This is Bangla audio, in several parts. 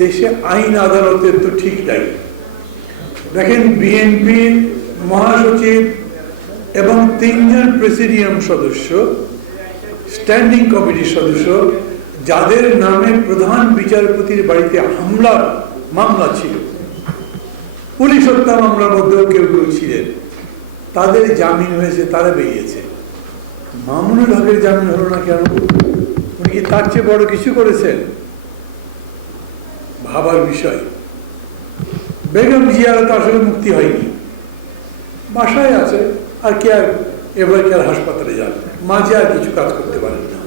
দেশে আইন আদালতের তো ঠিক নাই। দেখেন, বিএনপির মহাসচিব এবং 3 জন প্রেসিডিয়াম সদস্য, স্ট্যান্ডিং কমিটির সদস্য, যাদের নামে প্রধান বিচারপতির বাড়িতে হামলার মামলা ছিল, পুলিশ হত্যা মামলার মধ্যেও কেউ কেউ ছিলেন, তাদের জামিন হয়েছে, তারা বেরিয়েছে। মামুনুল হকের জামিন হলো না কেন? উনি কি তার চেয়ে বড় কিছু করেছেন? ভাবার বিষয়। বেগম জিয়ার তো আসলে মুক্তি হয়নি, বাসায় আছে। আর কে আর এবার কে আর হাসপাতালে যান? মাঝে আর কিছু কাজ করতে পারেন না।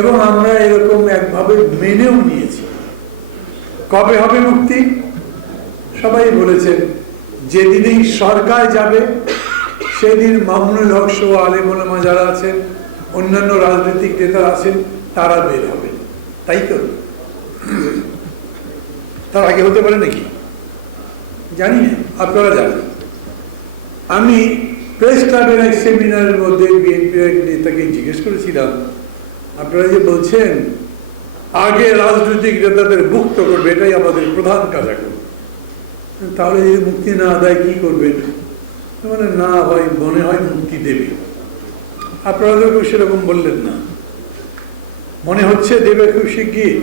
এবং আমরা এরকম একভাবে মেনেও নিয়েছি। কবে হবে মুক্তি? সবাই বলেছেন যেদিনেই সরকার যাবে সেদিন মামুনুল হক সহ আলেম ওলামা যারা আছেন, অন্যান্য রাজনৈতিক নেতা আছেন, তারা বের হবেন। তাই তো? তার আগে হতে পারে নাকি জানি না, আপনারা জানেন। আমি প্রেস ক্লাবের এক সেমিনারের মধ্যে বিএনপির এক নেতাকে জিজ্ঞেস করেছিলাম, আপনারা যে বলছেন আগে রাজনৈতিক নেতাদের মুক্ত করবে, এটাই আমাদের প্রধান কাজ এখন, তাহলে যদি মুক্তি না দেয় কি করবেন? মানে না হয় মনে হয় মুক্তি দেবে। আপনারা তো কেউ সেরকম বললেন না, মনে হচ্ছে দেবে খুব শিগগির।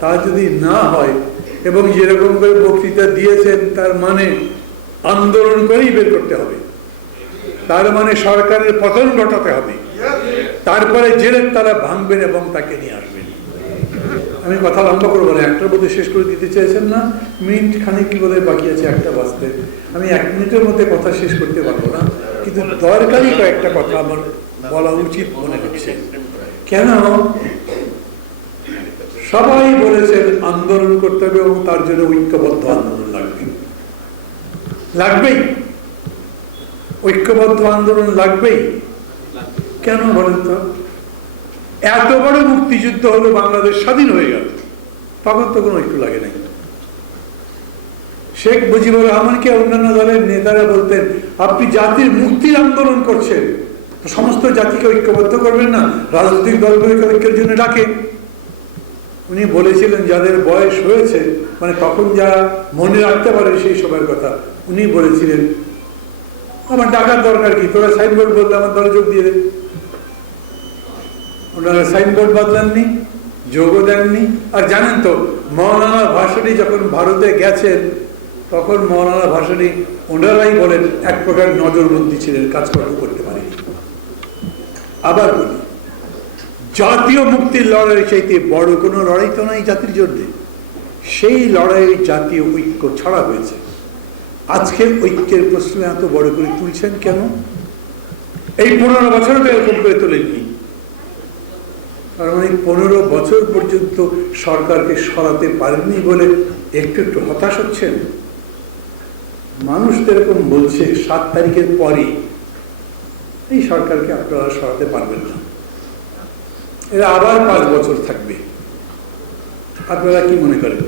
তা যদি না হয় এবং যেরকম করে বক্তৃতা দিয়েছেন, তার মানে আন্দোলন করেই বের করতে হবে, তার মানে সরকারের পতন ঘটাতে হবে, তারপরে জেলের তারা ভাঙবেন এবং তাকে নিয়ে আসবেন। আমি কথা লম্বা করবো না, একটার মধ্যে শেষ করে দিতে চাইছেন না, মিনিট খানিক কি বলে বাকি আছে একটা বাজতে। আমি 1 মিনিটের মধ্যে কথা শেষ করতে পারবো না, কিন্তু দরকারি কয়েকটা কথা আমার বলা উচিত মনে হচ্ছে। কেন? সবাই বলেছেন আন্দোলন করতে হবে এবং তার জন্য ঐক্যবদ্ধ আন্দোলন লাগবেই। ঐক্যবদ্ধ আন্দোলন লাগবেই। কেন বলেন তো? এত বড় মুক্তিযুদ্ধ হলো, বাংলাদেশ স্বাধীন হয়ে গেল, তখন তো কোনো ঐক্য লাগে নাই। শেখ মুজিবুর রহমানকে অন্যান্য দলের নেতারা বলতেন, আপনি জাতির মুক্তির আন্দোলন করছেন, সমস্ত জাতিকে ঐক্যবদ্ধ করবেন না, রাজনৈতিক দলগুলোকে ঐক্যের জন্য ডাকে। উনি বলেছিলেন যাদের বয়স হয়েছে, মানে তখন যারা মনে রাখতে পারে সেই সময়ের কথা, উনি বলেছিলেন আমার ডাকার দরকার কি, তোরা সাইনবোর্ড বললে আমার দলে যোগ দিয়ে দে। ওনারা সাইনবোর্ড বদলাননি, যোগও দেননি। আর জানেন তো, মৌলানা ভাসানী যখন ভারতে গেছেন, তখন মৌলানা ভাসানী ওনারাই বলেন এক প্রকার নজরবন্দি ছিলেন, কাজকর্ম করতে পারেনি। আবার বলি, জাতীয় মুক্তির লড়াই চাইতে বড় কোনো লড়াই তো নাই জাতির জন্য। সেই লড়াইয়ে জাতীয় ঐক্য ছড়া হয়েছে। আজকে ঐক্যের প্রশ্ন এত বড় করে তুলছেন কেন? এই 15 বছর তো এরকম করে তোলেননি। কারণ এই 15 বছর পর্যন্ত সরকারকে সরাতে পারেননি বলে একটু একটু হতাশ হচ্ছেন। মানুষ তো এরকম বলছে 7 তারিখের পরে এই সরকারকে আপনারা সরাতে পারবেন না, এরা আবার 5 বছর থাকবে। আপনারা কি মনে করেন?